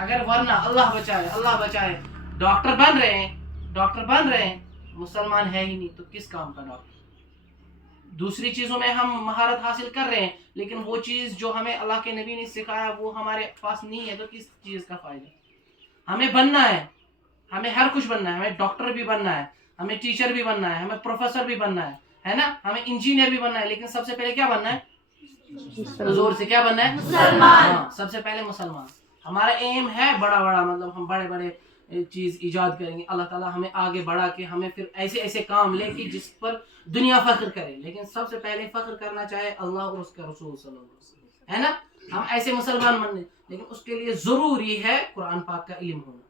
اگر ورنہ اللہ بچائے ڈاکٹر بن رہے ہیں مسلمان ہے ہی نہیں تو کس کام کا ڈاکٹر؟ دوسری چیزوں میں ہم مہارت حاصل کر رہے ہیں لیکن وہ چیز جو ہمیں اللہ کے نبی نے سکھایا وہ ہمارے پاس نہیں ہے تو کس چیز کا فائدہ؟ ہمیں بننا ہے، ہمیں ہر کچھ بننا ہے، ہمیں ڈاکٹر بھی بننا ہے، ہمیں ٹیچر بھی بننا ہے، ہمیں پروفیسر بھی بننا ہے نا، ہمیں انجینئر بھی بننا ہے، لیکن سب سے پہلے کیا بننا ہے؟ زور سے کیا بننا ہے؟ مسلمان. ہاں، سب سے پہلے مسلمان. ہمارا ایم ہے بڑا مطلب ہم بڑے چیز ایجاد کریں گے، اللہ تعالیٰ ہمیں آگے بڑھا کے ہمیں پھر ایسے کام لے کہ جس پر دنیا فخر کرے، لیکن سب سے پہلے فخر کرنا چاہے اللہ اور اس کا رسول صلی اللہ علیہ وسلم، ہے نا. ہم ایسے مسلمان بننے، لیکن اس کے لیے ضروری ہے قرآن پاک کا علم ہونا.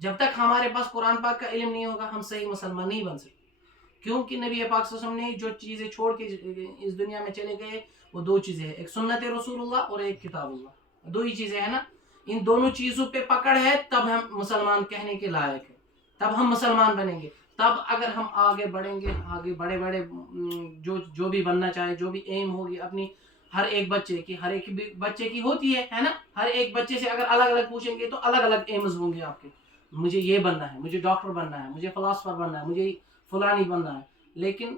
جب تک ہمارے پاس قرآن پاک کا علم نہیں ہوگا ہم صحیح مسلمان نہیں بن سکتے، کیونکہ نبی پاک صلی اللہ علیہ وسلم نے جو چیزیں چھوڑ کے اس دنیا میں چلے گئے وہ دو چیزیں ہیں، ایک سنت رسول اللہ اور ایک کتاب اللہ. دو ہی چیزیں ہیں نا. ان دونوں چیزوں پہ پکڑ ہے تب ہم مسلمان کہنے کے لائق ہیں، تب ہم مسلمان بنیں گے. تب اگر ہم آگے بڑھیں گے، آگے بڑے جو بھی بننا چاہے، جو بھی ایم ہوگی اپنی ہر ایک بچے کی ہوتی ہے نا. ہر ایک بچے سے اگر الگ الگ پوچھیں گے تو الگ الگ ایمز ہوں گے آپ کے. مجھے یہ بننا ہے، مجھے ڈاکٹر بننا ہے، مجھے فلاسفر بننا ہے، مجھے فلانی بننا ہے. لیکن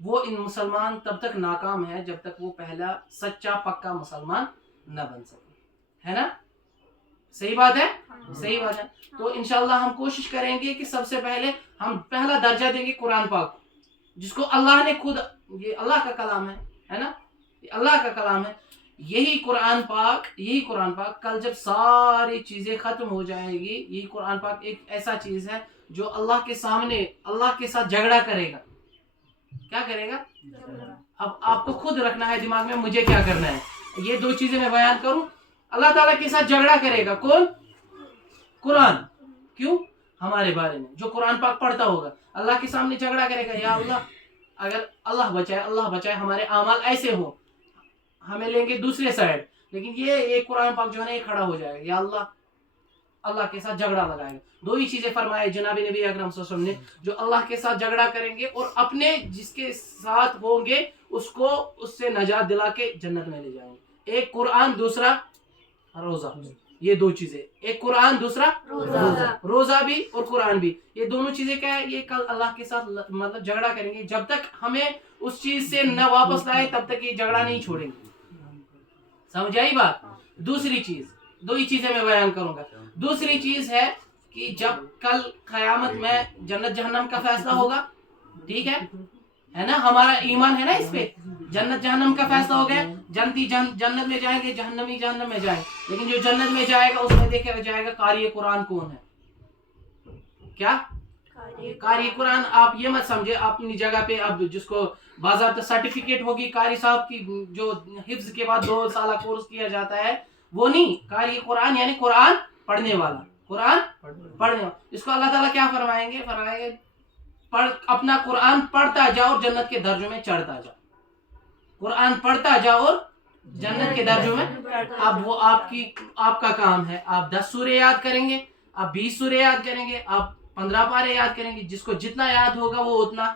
وہ ان مسلمان تب تک ناکام ہے جب تک وہ پہلا سچا پکا مسلمان نہ بن سکے، ہے نا. صحیح بات ہے، صحیح بات ہے. تو انشاءاللہ ہم کوشش کریں گے کہ سب سے پہلے ہم پہلا درجہ دیں گے قرآن پاک، جس کو اللہ نے خود، یہ اللہ کا کلام ہے نا، یہ اللہ کا کلام ہے. یہی قرآن پاک کل جب ساری چیزیں ختم ہو جائیں گی، یہی قرآن پاک ایک ایسا چیز ہے جو اللہ کے سامنے اللہ کے ساتھ جھگڑا کرے گا. کیا کرے گا؟ اب آپ کو خود رکھنا ہے دماغ میں مجھے کیا کرنا ہے. یہ دو چیزیں میں بیان کروں. اللہ تعالیٰ کے ساتھ جھگڑا کرے گا کون؟ قرآن. کیوں؟ ہمارے بارے میں جو قرآن پاک پڑھتا ہوگا اللہ کے سامنے جھگڑا کرے گا، یا اللہ اگر اللہ بچائے ہمارے اعمال ایسے ہوں، ہمیں لیں گے دوسرے سائڈ، لیکن یہ قرآن پاک جو ہے نا یہ کھڑا ہو جائے گا، یا اللہ کے ساتھ جھگڑا لگائے گا. دو ہی چیزیں فرمائے جناب نبی اکرم صلی اللہ علیہ وسلم نے، جو اللہ کے ساتھ جھگڑا کریں گے اور اپنے جس کے ساتھ ہوں گے اس کو اس سے نجات دلا کے جنت میں لے جائیں گے. ایک قرآن، دوسرا روزہ. یہ دو چیزیں، ایک قرآن دوسرا روزہ بھی اور قرآن بھی. یہ دونوں چیزیں کیا ہے؟ یہ کل اللہ کے ساتھ مطلب جھگڑا کریں گے. جب تک ہمیں اس چیز سے نہ واپس لائے تب تک یہ جھگڑا نہیں چھوڑیں گے. سمجھ آئی بات؟ دوسری چیز، دو ہی چیزیں میں بیان کروں گا. دوسری چیز ہے کہ جب کل قیامت میں جنت جہنم کا فیصلہ ہوگا، ٹھیک ہے نا، ہمارا ایمان ہے نا اس پہ. جنت جہنم کا فیصلہ ہو گیا، جنتی جنت میں جائیں گے، جہنمی جہنم میں جائیں گے. لیکن جو جنت میں جائے گا اس میں دیکھا جائے گا قاری قرآن کون ہے. کیا؟ قاری قرآن. آپ یہ مت سمجھے اپنی جگہ پہ اب جس کو باضابطہ سرٹیفکیٹ ہوگی قاری صاحب کی، جو حفظ کے بعد 2 سالہ کورس کیا جاتا ہے، وہ نہیں. قاری قرآن یعنی قرآن پڑھنے والا، قرآن پڑھنے والا. اس کو اللہ تعالیٰ کیا فرمائیں گے؟ اپنا قرآن پڑھتا جاؤ اور جنت کے درجوں میں چڑھتا جاؤ. قرآن پڑھتا جاؤ اور جنت کے درجوں میں. اب وہ آپ کا کام ہے. آپ 10 سورے یاد کریں گے، آپ 20 سورے یاد کریں گے، آپ 15 پارے یاد کریں گے. جس کو جتنا یاد ہوگا وہ اتنا.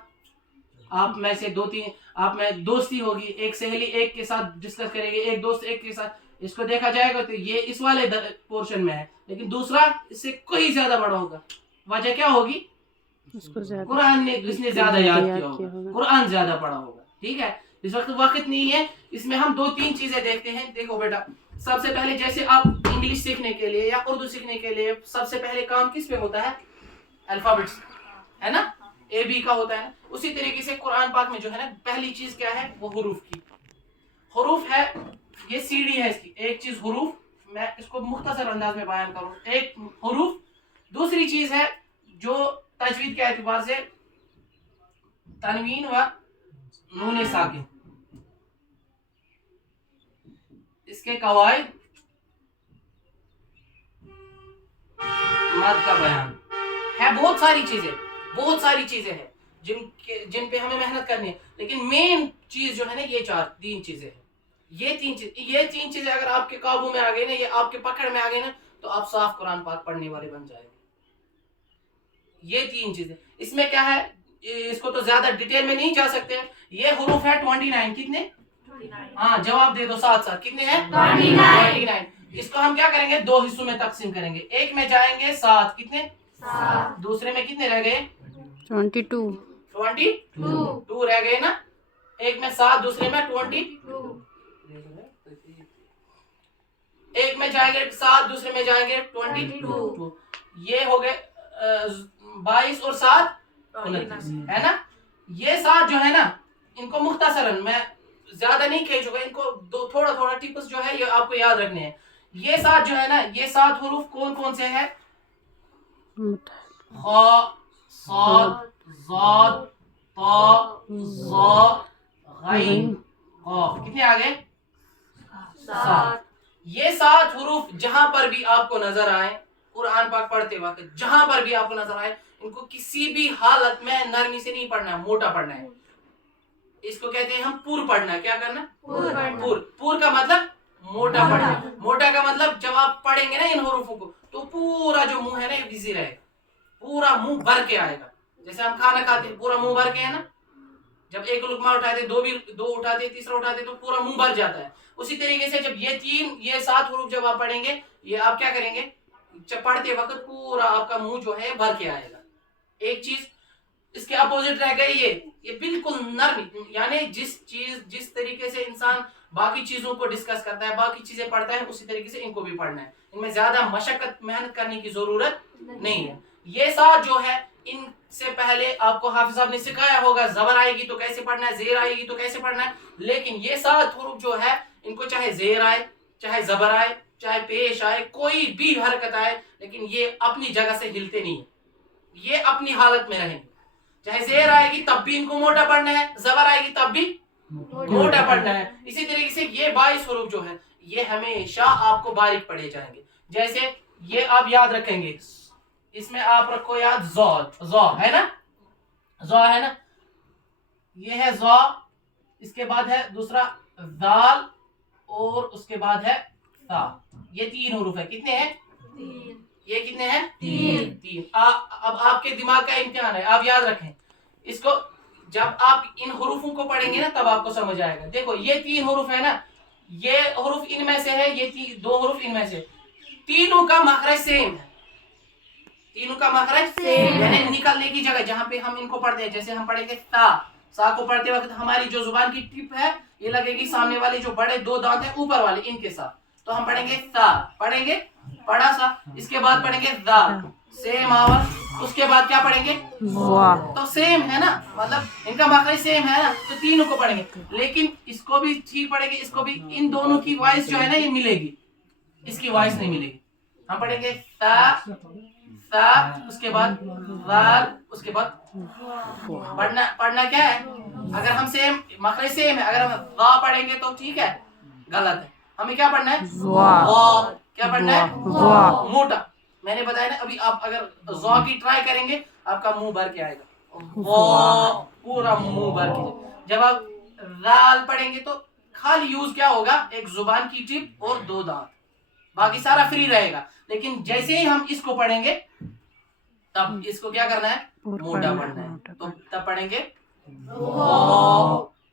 آپ میں سے 2-3 آپ میں دوستی ہوگی، ایک سہیلی ایک کے ساتھ ڈسکس کرے گی، ایک دوست ایک کے ساتھ. اس کو دیکھا جائے گا تو یہ اس والے پورشن میں ہے، لیکن دوسرا اس سے کوئی زیادہ بڑا ہوگا. وجہ کیا ہوگی؟ قرآن نے اس نے زیادہ یاد کیا ہوگا، قرآن زیادہ پڑھا ہوگا. ٹھیک ہے. اس وقت نہیں ہے. اس میں ہم 2-3 چیزیں دیکھتے ہیں. دیکھو بیٹا، سب سے پہلے جیسے آپ انگلش سیکھنے کے لیے یا اردو سیکھنے کے لیے سب سے پہلے کام کس پہ ہوتا ہے؟ الفابیٹس، ہے نا، اے بی کا ہوتا ہے. اسی طریقے سے قرآن پاک میں جو ہے نا پہلی چیز کیا ہے؟ وہ حروف کی. حروف ہے، یہ سی ڈی ہے اس کی. ایک چیز حروف، میں اس کو مختصر انداز میں بیان کروں. ایک حروف. دوسری چیز ہے جو تجوید کے اعتبار سے تنوین و نون ساکن، اس کے قواعد، مد کا بیان ہے. بہت ساری چیزیں ہیں جن پہ ہمیں محنت کرنی ہے. لیکن مین چیز جو ہے نا یہ 3 چیزیں ہیں. یہ تین چیزیں اگر آپ کے قابو میں آ گئی نا، یہ آپ کے پکڑ میں آ گئی نا، تو آپ صاف قرآن پاک پڑھنے والے بن جائیں گے. یہ 3 چیزیں. اس میں کیا ہے؟ اس کو تو زیادہ ڈیٹیل میں نہیں جا سکتے. یہ حروف ہے 29. کتنے؟ ہاں جواب دے دو ساتھ. کتنے ہیں؟ 29. اس کو ہم کیا کریں گے؟ دو حصوں میں تقسیم کریں گے. ایک میں جائیں گے 7 کتنے؟ 7. دوسرے میں کتنے رہ گئے؟ 22 رہ گئے نا. ایک میں 7 دوسرے میں 22. ایک میں جائیں گے 7 دوسرے میں جائیں گے 22. یہ ہو گئے 22 اور 7 29 ہے نا. یہ 7 جو ہے نا ان کو مختصراً میں زیادہ نہیں کھینچوں گا, ان کو تھوڑا تھوڑا ٹپس جو ہے یہ آپ کو یاد رکھنے ہیں. یہ 7 جو ہے نا یہ 7 حروف کون کون سے ہیں؟ خا, صاد, ضاد, طا, ظا, غین, قاف. کتنے آگئے؟ 7. یہ 7 حروف جہاں پر بھی آپ کو نظر آئیں قرآن پاک پڑھتے وقت, جہاں پر بھی آپ کو نظر آئے, ان کو کسی بھی حالت میں نرمی سے نہیں پڑھنا ہے, موٹا پڑھنا ہے. اس کو کہتے ہیں ہم پور پڑھنا ہے. کیا کرنا؟ پور کا مطلب موٹا پڑھنا. موٹا کا مطلب جب آپ پڑھیں گے نا ان حروفوں کو تو پورا جو منہ ہے نا یہ بزی رہے گا, پورا منہ بھر کے آئے گا. جیسے ہم کھانا کھاتے ہیں پورا منہ بھر کے ہے نا, جب ایک لقمہ اٹھاتے دو اٹھاتے تیسرا اٹھاتے تو پورا منہ بھر جاتا ہے. اسی طریقے سے جب یہ 7 حروف جب آپ پڑھیں گے یہ آپ کیا کریں گے؟ جب پڑھتے وقت پورا آپ کا منہ جو ہے بھر کے آئے گا. ایک چیز اس کے اپوزٹ رہ گئی یہ بالکل نرم, یعنی جس طریقے سے انسان باقی چیزوں کو ڈسکس کرتا ہے, باقی چیزیں پڑھتا ہے, اسی طریقے سے ان کو بھی پڑھنا ہے. ان میں زیادہ مشقت محنت کرنے کی ضرورت نہیں ہے. یہ 7 جو ہے ان سے پہلے آپ کو حافظ صاحب نے سکھایا ہوگا زبر آئے گی تو کیسے پڑھنا ہے, زیر آئے گی تو کیسے پڑھنا ہے. لیکن یہ 7 حروف جو ہے ان کو چاہے زیر آئے, چاہے زبر آئے, چاہے پیش آئے, کوئی بھی حرکت آئے, لیکن یہ اپنی جگہ سے ہلتے نہیں, یہ اپنی حالت میں رہیں گے. چاہے زیر آئے گی تب بھی ان کو موٹا پڑھنا ہے, زبر آئے گی تب بھی موٹا پڑھنا ہے. اسی طریقے سے یہ 22 حروف جو ہے یہ ہمیشہ آپ کو باریک پڑھے جائیں گے. جیسے یہ آپ یاد رکھیں گے, اس میں آپ رکھو یاد زا ہے نا, زا ہے نا, یہ ہے زا, اس کے بعد ہے دوسرا دال, اور اس کے بعد ہے تا. یہ 3 حروف ہے. کتنے ہیں؟ 3. یہ کتنے ہیں؟ 3. اب آپ کے دماغ کا امتحان ہے, آپ یاد رکھیں اس کو. جب آپ ان حروفوں کو پڑھیں گے نا تب آپ کو سمجھ آئے گا. دیکھو یہ 3 حروف ہے نا, یہ حروف ان میں سے ہے, یہ 2 حروف ان میں سے, تینوں کا مخرج سیم ہے. تینوں کا مخرج یعنی نکلنے کی جگہ جہاں پہ ہم ان کو پڑھتے ہیں. جیسے ہم پڑھیں گے تا, سا کو پڑھتے وقت ہماری جو زبان کی ٹپ ہے یہ لگے گی سامنے والے جو بڑے 2 دانت ہیں اوپر والے ان کے ساتھ. تو ہم پڑھیں گے تا, پڑھیں گے پڑھا سا, اس کے بعد پڑھیں گے دا, سیم آواز, اس کے بعد کیا پڑھیں گے؟ تو سیم ہے نا, مطلب ان کا مخرج سیم ہے نا, تو تینوں کو پڑھیں گے. لیکن اس کو بھی ٹھیک پڑھیں گے, اس کو بھی. ان دونوں کی وائس جو ہے نا یہ ملے گی, اس کی وائس نہیں ملے گی. ہم پڑھیں گے تا, تا, اس کے بعد ذال, اس کے بعد پڑھنا کیا ہے؟ اگر ہم سیم مخرج سیم ہے, اگر ہم غا پڑھیں گے تو ٹھیک ہے, غلط ہے. ہمیں کیا پڑھنا ہے؟ ظا. کیا پڑھنا ہے؟ موٹا. میں نے بتایا نا ابھی, آپ اگر ظا کی ٹرائی کریں گے آپ کا منہ بھر کے آئے گا, پورا منہ بھر کے. جب آپ ذال پڑھیں گے تو خالی یوز کیا ہوگا؟ ایک زبان کی ٹپ اور 2 دانت, باقی سارا فری رہے گا. لیکن جیسے ہی ہم اس کو پڑھیں گے تب اس کو کیا کرنا ہے؟ موٹا پڑھنا ہے. تو تب پڑھیں گے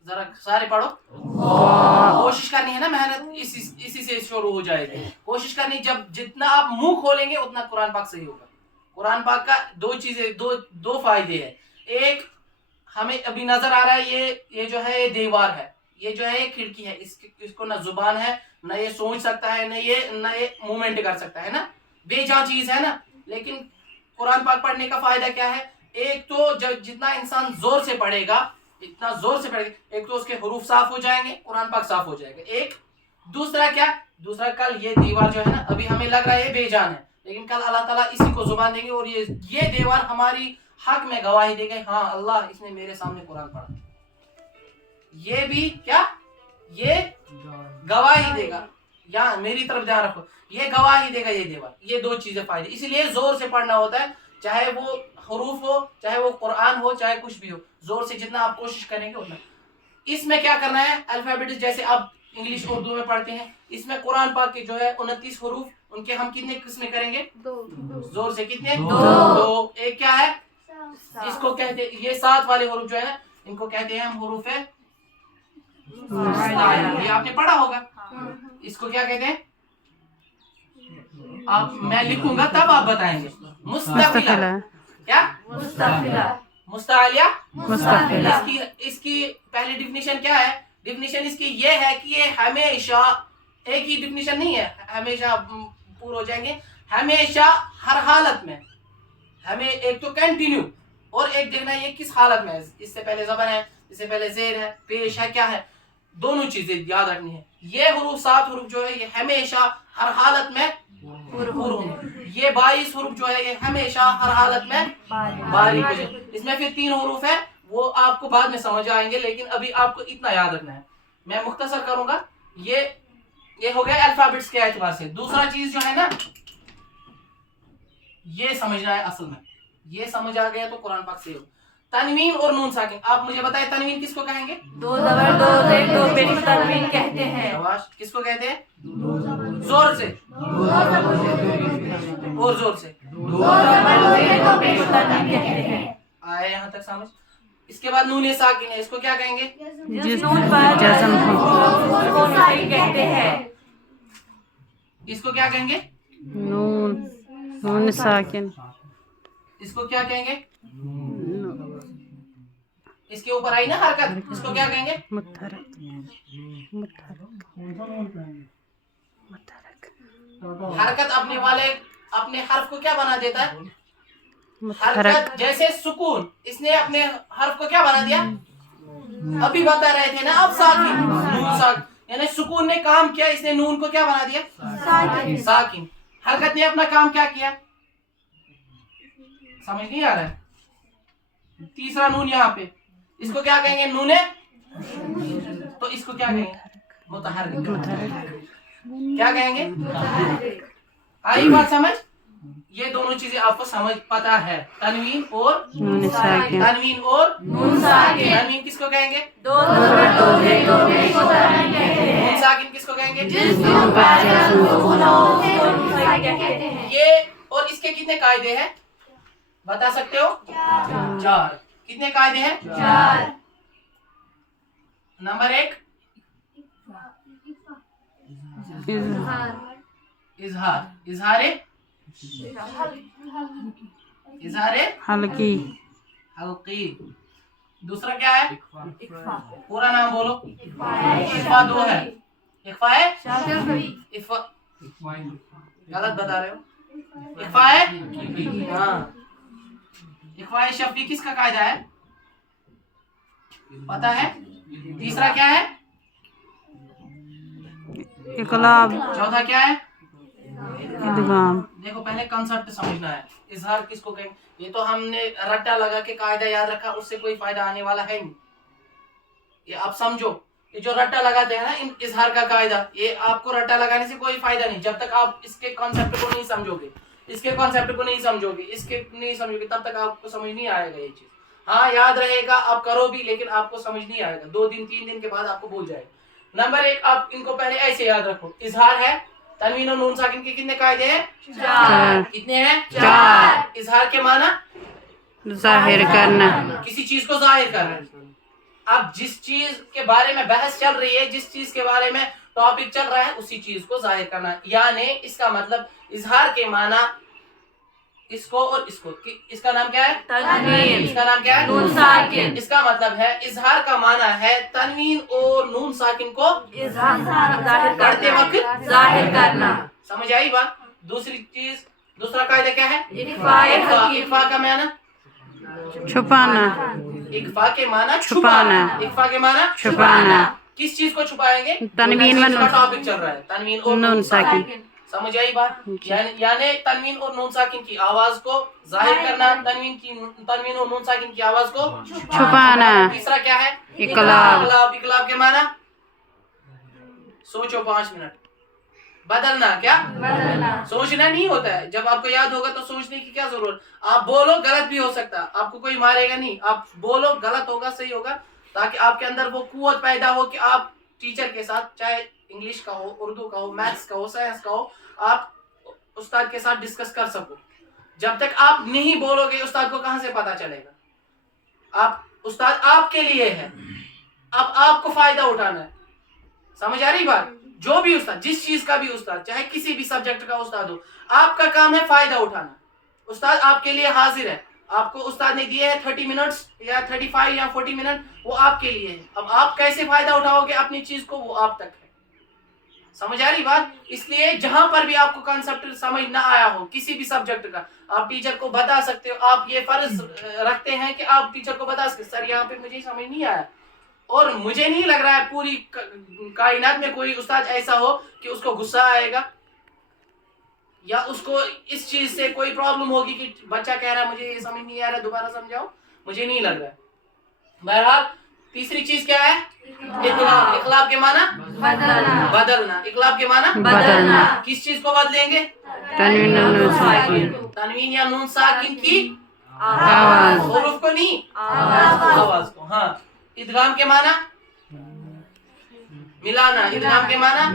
ذرا سارے پڑھو. کوشش کرنی ہے نا, محنت اسی سے شروع ہو جائے گی. کوشش کرنی, جب جتنا آپ منہ کھولیں گے اتنا قرآن پاک صحیح ہوگا. قرآن پاک کا 2 چیزیں, دو فائدے ہیں. ایک ہمیں ابھی نظر آ رہا ہے یہ جو ہے یہ دیوار ہے, یہ جو ہے یہ کھڑکی ہے, اس کو نہ زبان ہے, نہ یہ سوچ سکتا ہے, نہ یہ موومنٹ کر سکتا ہے نا, بے جان چیز ہے نا. لیکن قرآن پاک پڑھنے کا فائدہ کیا ہے؟ ایک تو جتنا انسان زور سے پڑھے گا, اتنا زور سے پڑھے گا, ایک تو اس کے حروف صاف ہو جائیں گے, قرآن پاک صاف ہو جائے گا. ایک دوسرا کیا, دوسرا کل یہ دیوار جو ہے نا ابھی ہمیں لگ رہا ہے یہ بے جان ہے, لیکن کل اللہ تعالیٰ اسی کو زبان دیں گے اور یہ دیوار ہماری حق میں گواہی دے گا, ہاں اللہ اس نے میرے سامنے قرآن پڑھا. یہ بھی کیا, یہ گواہی دے گا, یا میری طرف دھیان رکھو, یہ گواہی دے گا یہ دیوار. یہ 2 چیزیں فائدے. اسی لیے زور سے پڑھنا ہوتا ہے, چاہے وہ حروف ہو, چاہے وہ قرآن ہو, چاہے کچھ بھی ہو, زور سے جتنا آپ کوشش کریں گے اتنا. اس میں کیا کرنا ہے؟ الفابیٹس جیسے آپ انگلش اردو میں پڑھتے ہیں, اس میں قرآن پاک کے جو ہے 29 حروف, ان کے ہم کتنے قسمیں کریں گے؟ 2. زور سے کتنے؟ 2. ایک کیا ہے؟ اس کو کہتے, یہ 7 والے حروف جو ہے نا ان کو کہتے ہیں ہم حروف ہے, یہ آپ نے پڑھا ہوگا. اس کو کیا کہتے ہیں؟ आप मैं लिखूंगा तब आप बताएंगे. मुस्तफिला क्या? मुस्तालिया. मुस्तफिला इसकी पहली डिफिनेशन क्या है? डिफिनेशन इसकी ये है कि ये हमेशा, एक ही डिफिनेशन नहीं है हमेशा पूरे हो जाएंगे, हमेशा हर हालत में, हमें एक तो कंटिन्यू और एक देखना ये किस हालत में है. इससे पहले ज़बर है, इससे पहले ज़ेर है, पेश है, क्या है, दोनों चीजें याद रखनी है. ये हुरूफ 7 हुरूफ जो है ये हमेशा हर हालत में हुरूफ. ये 22 हुरूफ जो है ये हमेशा हर हालत में बारीक हो जाए. इसमें फिर 3 हुरूफ है वो आपको बाद में समझ आएंगे, लेकिन अभी आपको इतना याद रखना है. मैं मुख्तसर करूंगा. ये हो गया अल्फाबेट्स के एतबार से. दूसरा चीज जो है ना ये समझना है. असल में ये समझ आ गया तो कुरान पाक से हो. तनवीन और नून साकिन, आप मुझे बताएं तनवीन किसको कहेंगे? 2 ज़बर 2 ज़ेर 2 पेश तनवीन कहते हैं. शाबाश. किसको कहते हैं? जोर से और जोर से. 2 ज़बर 2 ज़ेर 2 पेश तनवीन कहते हैं. आए यहाँ तक समझ. इसके बाद नून साकिन है, इसको क्या कहेंगे? जिस नून पर जज़म हो उसको साकिन कहते हैं. इसको क्या कहेंगे? नून साकिन. इसको क्या कहेंगे? इसके ऊपर आई ना हरकत, इसको क्या कहेंगे? मुतहरक. हरकत अपने वाले अपने हर्फ को क्या बना देता है? मुतहरक. हरकत जैसे सुकून, इसने अपने हर्फ को क्या बना दिया? अभी बता रहे थे ना अब साकिन, नून साकिन, यानी सुकून ने काम किया, इसने नून को क्या बना दिया? साकिन. हरकत ने अपना काम क्या किया? समझ नहीं आ रहा है. तीसरा नून यहाँ पे, इसको क्या कहेंगे? नूने. तो इसको क्या कहेंगे? मुतहर्रिक. क्या कहेंगे? आई बात समझ? ये दोनों चीजें आपको समझ पता है. तनवीन और नून साकिन. तनवीन और नून साकिन. तनवीन किसको कहेंगे? 2 ज़बर 2 ज़ेर 2 पेश तनवीन कहते हैं. नून साकिन किसको कहेंगे? जिस नून पर जज़म हो उसको नून साकिन कहते हैं. ये और इसके कितने कायदे हैं बता सकते हो? 4. कितने कायदे हैं? 4. नंबर 1 इजहार. इजहारे हल्की. हल्की. दूसरा क्या है? इख्फा. पूरा नाम बोलो. इख्फा 2 है. इख्फा है? इख्फा गलत बता रहे हो. इख्फा है? हाँ. इख्फा शफी किसका कायदा है पता है? तीसरा क्या है? इकलाब. चौथा क्या है? इदगाम. देखो पहले कंसेप्ट समझना है. इजहार किसको कहेंगे? ये तो हमने रट्टा लगा के कायदा याद रखा, उससे कोई फायदा आने वाला है नहीं. ये आप समझो, ये जो रट्टा लगाते हैं ना इन इजहार का कायदा, ये आपको रट्टा लगाने से कोई फायदा नहीं जब तक आप इसके कॉन्सेप्ट को नहीं समझोगे. इसके कॉन्सेप्ट को नहीं समझोगे, इसके नहीं समझोगे, तब तक आपको समझ नहीं आएगा ये चीज. हाँ याद रहेगा, आप करो भी, लेकिन आपको समझ नहीं आएगा. 2 दिन 3 दिन के बाद आपको भूल जाएगा. नंबर 1 आप इनको पहले ऐसे याद रखो. इजहार है, तनवीन और नून साकिन के कितने कायदे हैं? 4. कितने हैं? 4. इजहार के माना जाहिर करना. किसी चीज को जाहिर करना. अब जिस चीज के बारे में बहस चल रही है, जिस चीज के बारे में टॉपिक चल रहा है, उसी चीज को जाहिर करना. यानी इसका मतलब इजहार के माना इसको और इसको, इसका नाम क्या है? तनवीन. इसका नाम क्या है? नून साकिन. इसका मतलब है इजहार का माना है तनवीन और नून साकिन को इजहार जाहिर करते करना. वक्त जाहिर करना. समझ आई बात? दूसरी चीज, दूसरा कायदा क्या है? इख्फा इख्फा का माना छुपाना. इख्फा के माना छुपाना. इख्फा के माना छुपाना. किस चीज को छुपाएंगे? तनवीन व नून. टॉपिक चल रहा है तनवीन और नून साकिन. समझ आई बात? यानी तनवीन और नून साकिन की आवाज को जाहिर करना, तनवीन और नून साकिन की आवाज को छुपाना. तीसरा क्या है? इकलाब. इकलाब के माना सोचो 5 मिनट. बदलना. क्या? बदलना. सोचना नहीं होता है. जब आपको याद होगा तो सोचने की क्या जरूरत. आप बोलो, गलत भी हो सकता है, आपको कोई मारेगा नहीं. आप बोलो, गलत होगा सही होगा, ताकि आपके अंदर वो कुव्वत पैदा हो कि आप टीचर के साथ, चाहे इंग्लिश का हो, उर्दू का हो, मैथ्स का हो, साइंस का हो, आप उस्ताद के साथ डिस्कस कर सको. जब तक आप नहीं बोलोगे उस्ताद को कहां से पता चलेगा? आप उस्ताद आपके लिए है, अब आपको फायदा उठाना है. समझ आ रही बात? जो भी उस्ताद, जिस चीज का भी उस्ताद, चाहे किसी भी सब्जेक्ट का उस्ताद हो, आपका काम है फायदा उठाना। उस्ताद आपके लिए हाजिर है, आपको उस्ताद ने दिए हैं 30 मिनट्स या 35 या 40 मिनट, वो आपके लिए है। अब आप कैसे फायदा उठाओगे अपनी चीज को, वो आप तक है। समझ आ रही बात? इसलिए जहां पर भी आपको कॉन्सेप्ट समझ ना आया हो किसी भी सब्जेक्ट का, आप टीचर को बता सकते हो। आप ये फर्ज रखते हैं कि आप टीचर को बता सकते, सर यहाँ पे मुझे समझ नहीं आया, और मुझे नहीं लग रहा है पूरी कायनात में कोई उस्ताद ऐसा हो कि उसको गुस्सा आएगा या उसको इस चीज से कोई प्रॉब्लम होगी कि बच्चा कह रहा है मुझे ये समझ नहीं आ रहा, दोबारा समझाओ। मुझे नहीं लग रहा है। बहरहाल तीसरी चीज क्या है? इखलाब। इखलाब के माना बदलना। इखलाब के माना बदलना। किस चीज को बदलेंगे? तनवीन नून साकिन तनवीन या नून साकिन की आवाज। हुरूफ को नहीं, आवाज को। हाँ। इदगाम के माना मिलाना। इदगाम के माना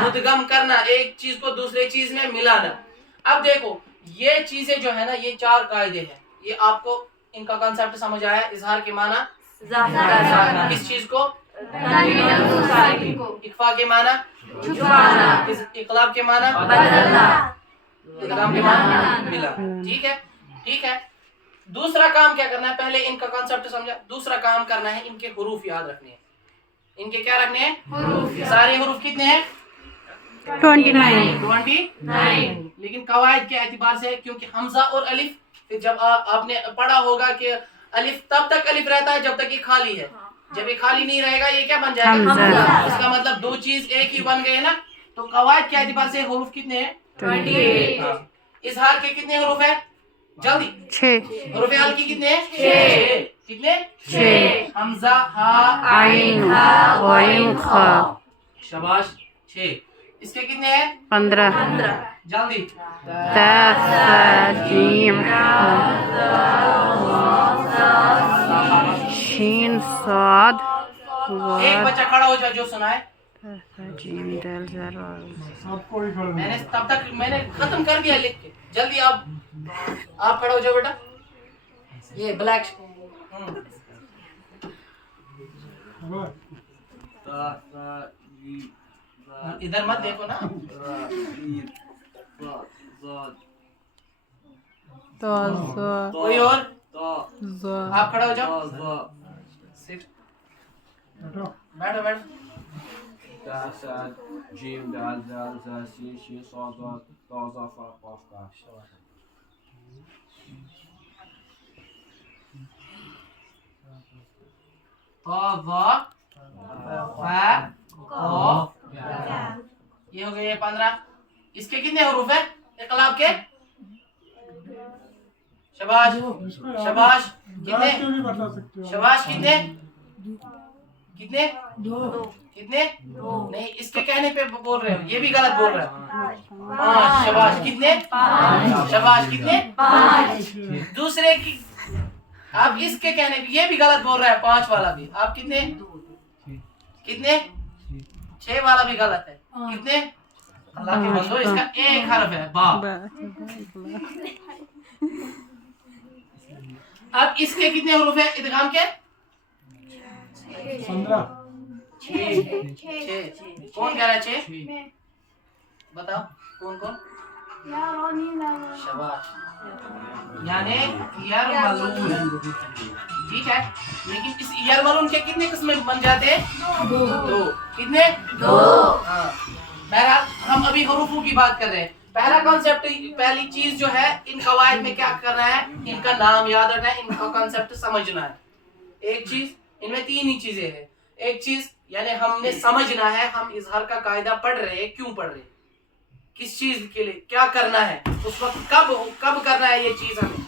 मुदगम करना, एक चीज को दूसरे चीज में मिलाना। अब देखो ये चीजें जो है ना, ये 4 कायदे हैं, ये आपको इनका कॉन्सेप्ट समझ आया। इजहार के माना किस चीज को? इख्फा के माना इखलाब के माना इदगाम के माना मिला। ठीक है, ठीक है। दूसरा काम क्या करना है? पहले इनका कॉन्सेप्ट समझा, दूसरा काम करना है इनके हुरूफ याद रखने हैं। इनके क्या रखने हैं? सारे हुरूफ कितने हैं? 29। लेकिन कवायद के एतबार से, क्योंकि हमजा और अलिफ, फिर जब आपने पढ़ा होगा कि अलिफ तब तक अलिफ रहता है जब तक ये खाली है, जब ये खाली नहीं रहेगा ये क्या बन जाएगा? हमजा। इसका मतलब 2 चीज एक ही बन गए ना। तो कवायद के एतबार से हुरूफ कितने हैं? 28। इजहार के कितने हुरूफ है? जल्दी। 6। हुरूफ हाल की कितने हैं? 6। कितने? 6। हमजा, हा, आइन, गॉइन, खा। शाबाश। 6। इसके कितने हैं? 15। जल्दी। ता, सा, जीम, शीन, साद, एक बच्चा खड़ा हो जाए जो सुनाए। जीम, दाल, ज़ाल, वाव। मैंने खत्म कर दिया लिख के। जल्दी आप खड़ा हो जाओ बेटा। ये ब्लैक इधर मत देखो ना। कोई और? आप खड़ा हो जाओ। सिट। बैठो बैठो। جيم دال زال زال سين شين صاد ضاد طا ظا فا قاف كاف. طا ظا فا قاف। ये हो गए ये 15। इसके कितने हुरूफ है इक़लाब के? शाबाश शाबाश। कितने? शाबाश। कितने? कितने? 2। कितने? नहीं, इसके कहने पे बोल रहे हो, ये भी गलत बोल रहे हो। 5। शाबाश। कितने? 5। शाबाश। कितने? 5। दूसरे की आप इसके कहने पे ये भी गलत बोल रहा है, 5 वाला भी। आप कितने? कितने? 6 वाला भी गलत है। कितने? अल्लाह के बंदो, इसका एक हर्फ है बा। अब इसके कितने हुरूफ है इदगाम के? 15। 6। कौन कह रहा है 6? बताओ कौन कौन? शाबाश। यानी यरमलून। ठीक है, लेकिन इस यरमलून के कितने किस्में बन जाते हैं? 2। कितने? 2। हाँ। बहरहाल हम अभी हुरूफों की बात कर रहे हैं। पहला कॉन्सेप्ट, पहली चीज जो है, इन कवायद में क्या करना है? इनका नाम याद रखना है, इनका कॉन्सेप्ट समझना है। एक चीज, इनमें 3 ही चीजें हैं। एक चीज यानी हमने समझना है, हम इजहार का कायदा पढ़ रहे हैं, क्यों पढ़ रहे हैं, किस चीज के लिए, क्या करना है, उस वक्त कब करना है, ये चीज हमें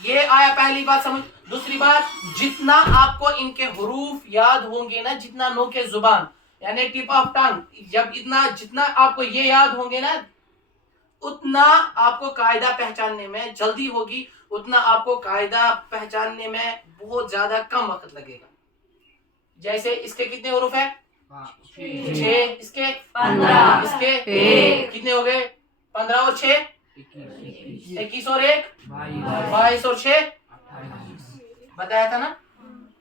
ये आया। पहली बात समझ। दूसरी बात, जितना आपको इनके हुरूफ याद होंगे ना, जितना नोके जुबान यानी टिप ऑफ टंग, जब जितना आपको ये याद होंगे ना, उतना आपको कायदा पहचानने में जल्दी होगी, उतना आपको कायदा पहचानने में बहुत ज्यादा कम वक्त लगेगा। जैसे इसके कितने हुरूफ है? 6। इसके 15। इसके 1। कितने हो गए? 15 और 6 21 और 1 22 और 6 बताया था ना।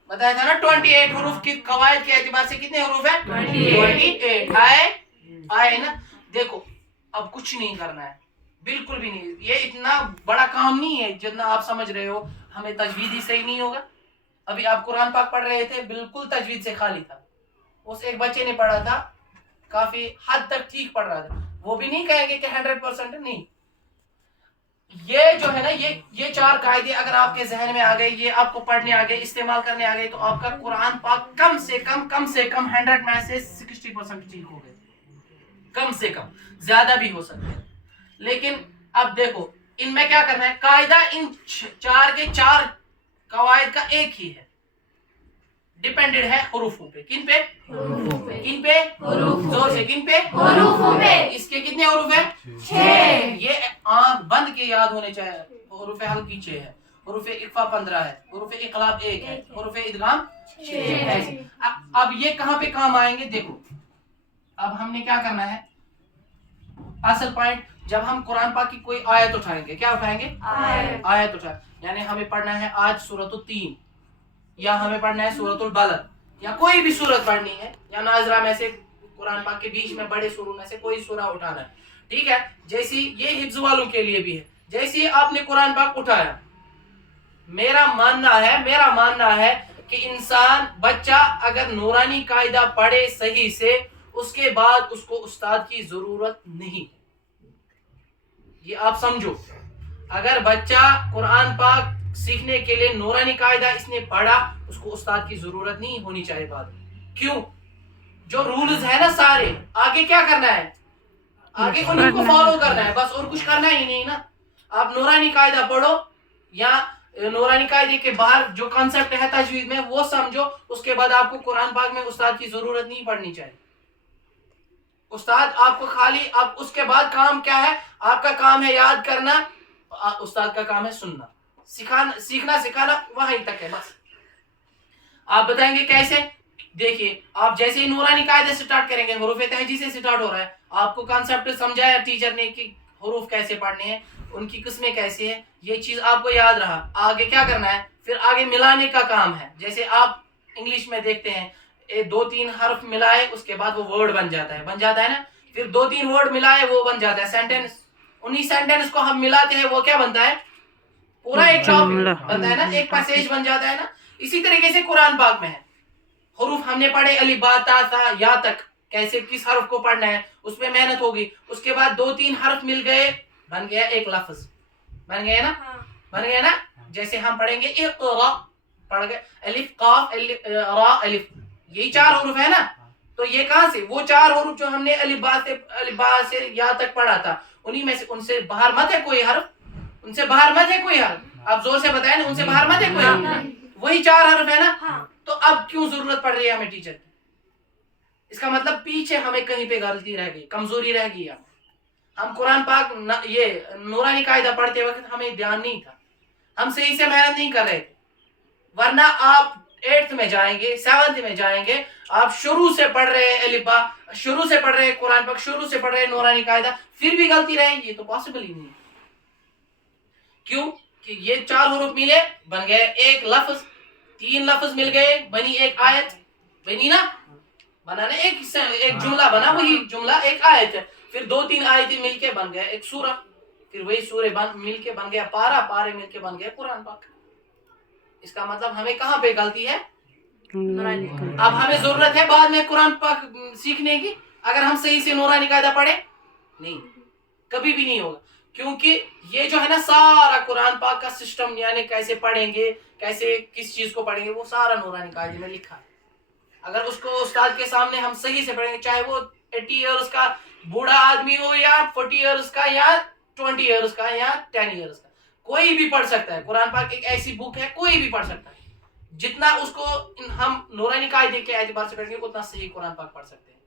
बताया था ना 28 हरूफ की कवायद के एतबार से कितने हरूफ है 28 आए ना। देखो अब कुछ नहीं करना है, बिल्कुल भी नहीं, ये इतना बड़ा काम नहीं है जितना आप समझ रहे हो। हमें तजवीद ही सही नहीं होगा। अभी आप कुरान पाक पढ़ रहे थे, बिल्कुल तजवीद से खाली था। उस एक बच्चे ने पढ़ा था, काफी हद तक ठीक पढ़ रहा था, वो भी नहीं कहेंगे कि 100% नहीं। ये जो है ना, ये 4 कायदे अगर आपके जहन में आ गए, ये आपको पढ़ने आ गए, इस्तेमाल करने आ गए, तो आपका कुरान पाक कम से कम 100 में से 60% ठीक हो गए, कम से कम, ज्यादा भी हो सकते हैं। लेकिन अब देखो इनमें क्या करना है, कायदा इन 4 के 4 कवायद का एक ही है, डिपेंडेड है हुरूफों पे। किन पे? किन पे? जोर से, किन पे? हुरूफों पे। इसके कितने हुरूफ है? 6। ये आंख बंद के याद होने चाहिए। हुरूफ हल्की 6 है, हुरूफ इक्फा 15 है, हुरूफ इकलाब 1 है, हुरूफ इदगाम 6 है। अब ये कहां पे काम आएंगे? देखो अब हमने क्या करना है, असल पॉइंट, जब हम कुरान पाक की कोई आयत उठाएंगे, क्या उठाएंगे? आयत उठाए, यानी हमें पढ़ना है आज सूरतुल 3, या हमें पढ़ना है सूरतुल बलद, या कोई भी सूरत पढ़नी है, या नाज़रा में से कुरान पाक के बीच में बड़े सूरों में से कोई सूरा उठाना है, ठीक है। जैसी ये हिफ्ज वालों के लिए भी है, जैसे ही आपने कुरान पाक उठाया, मेरा मानना है कि इंसान, बच्चा अगर नूरानी कायदा पढ़े सही से, उसके बाद उसको उस्ताद की जरूरत नहीं। ये आप समझो, अगर बच्चा कुरान पाक सीखने के लिए नूरानी कायदा इसने पढ़ा, उसको उस्ताद की जरूरत नहीं होनी चाहिए। बात क्यों? जो रूल्स है ना सारे, आगे क्या करना है, आगे उन्हीं को फॉलो करना है बस, और कुछ करना ही नहीं ना। आप नूरानी कायदा पढ़ो, या नूरानी कायदे के बाहर जो कॉन्सेप्ट है तजवीद में वो समझो, उसके बाद आपको कुरान पाक में उस्ताद की जरूरत नहीं पड़नी चाहिए। उस्ताद आपको खाली, अब उसके बाद काम क्या है, आपका काम है याद करना, उस्ताद का काम है सुनना, सीखना सिखाना वहीं तक है बस। आप बताएंगे कैसे? देखिए, आप जैसे ही नूरानी कायदे स्टार्ट करेंगे, हुरूफ तहजी से स्टार्ट हो रहा है, आपको कॉन्सेप्ट समझाया टीचर ने कि हुरूफ कैसे पढ़ने हैं, उनकी किस्में कैसी है, ये चीज आपको याद रहा। आगे क्या करना है, फिर आगे मिलाने का काम है। जैसे आप इंग्लिश में देखते हैं, 2-3 हर्फ मिलाए, उसके बाद वो वर्ड बन जाता है ना, फिर 2-3 वर्ड मिलाए, वो बन जाता है सेंटेंस। उन्हीं सेंटेंस को हम मिलाते हैं, वो क्या बनता है, पूरा एक टॉपिक बनता है ना, एक पैसेज बन जाता है ना। इसी तरीके से कुरान पाक में है, हुरूफ हमने पढ़े, अलिफ बा ता सा या तक, कैसे किस हर्फ को पढ़ना है, उसमें मेहनत होगी। उसके बाद 2-3 हर्फ मिल गए, बन गया एक लफ्ज, बन गया ना, बन गया ना। जैसे हम पढ़ेंगे इक़रा, पढ़ गए अलिफ काफ रा अलिफ, यही 4 हुरूफ है ना। तो ये कहां से, वो 4 हुरूफ जो हमने अलिफ बा से या तक पढ़ा था, उन्हीं में से, उनसे बाहर मत है कोई हर्फ, उनसे बाहर मत है कोई हर्फ। आप जोर से बताएं ना, उनसे बाहर मत है कोई हर्फ, वही 4 हर्फ है ना। तो अब क्यों जरूरत पड़ रही है हमें टीचर की? इसका मतलब पीछे हमें कहीं पे गलती रह गई, कमजोरी रह गई। हम कुरान पाक ये नूरानी कायदा पढ़ते वक्त हमें ध्यान नहीं था, हम सही से मेहनत नहीं कर रहे थे। वरना आप 8th में जाएंगे, 7th में जाएंगे, आप शुरू से पढ़ रहे हैं अलिफा, शुरू से पढ़ रहे हैं कुरान पाक, शुरू से पढ़ रहे हैं नूरानी कायदा, फिर भी गलती रहेगी, ये तो पॉसिबल ही नहीं। क्यों? कि ये 4 हुरूफ मिले, बन गए एक लफ्ज, 3 लफ्ज मिल गए, बनी एक आयत, बनी ना, बना ना एक जुमला बना, वही जुमला एक आयत है। फिर 2-3 आयतें मिलके बन गया एक सूरा, फिर वही सूरे मिलके बन गया पारा, पारे मिलके बन गया कुरान पाक। इसका मतलब हमें कहाँ पे गलती है? अब हमें जरूरत है बाद में कुरान पाक सीखने की, अगर हम सही से नूरानी कायदा पढ़े नहीं, कभी भी नहीं होगा। क्योंकि ये जो है ना सारा कुरान पाक का सिस्टम, यानी कैसे पढ़ेंगे, कैसे किस चीज को पढ़ेंगे, वो सारा नूरानी कायदे में लिखा है। अगर उसको उस्ताद के सामने हम सही से पढ़ेंगे, चाहे वो 80 ईयर्स का बूढ़ा आदमी हो, या 40 ईयर्स का, या 20 ईयर्स का, या 10 ईयर्स का, कोई भी पढ़ सकता है। कुरान पाक एक ऐसी बुक है, कोई भी पढ़ सकता है। जितना उसको हम नूरानी कायदे के एतबार से पढ़ेंगे, उतना सही कुरान पाक पढ़ सकते हैं।